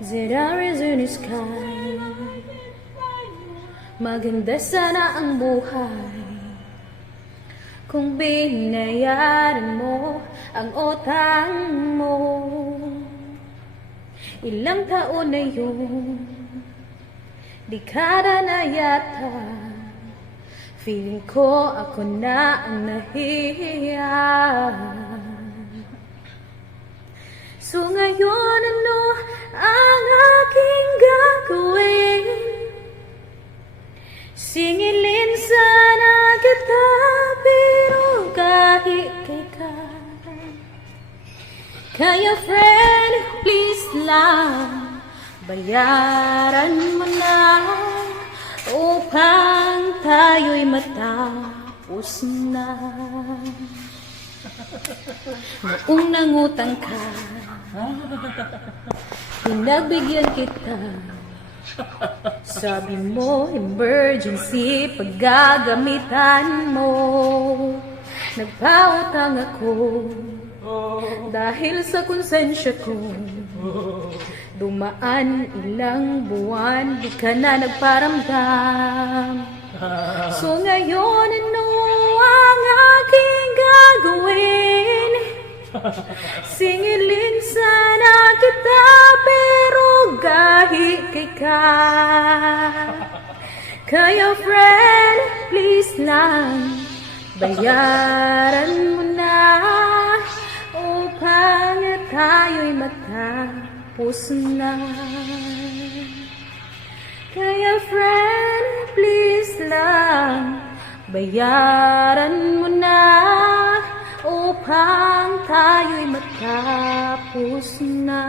There is in the sky. Maganda sana ang buhay kung binayaran mo ang utang mo. Ilang taon na yun, dekada na yata. Feeling ko ako na ang nahihiya. So ngayon ano ang aking gagawin? Singilin sana kita, pero kahit kay ka. Kaya friend, please lang, bayaran mo na upang tayo'y matapos na. Noong nangutang ka, pinagbigyan kita. Sabi mo, emergency paggagamitan mo. Nagpautang ako dahil sa konsensya ko. Dumaan ilang buwan, di ka na nagparamdam. So ngayon, ano ang aking gagawin? Singilin sana kita, pero kahit kay ka. Kaya friend, please lang, bayaran mo na upang tayo'y matapos na. Kaya friend, please lang, bayaran mo na upang tayo'y matapos na.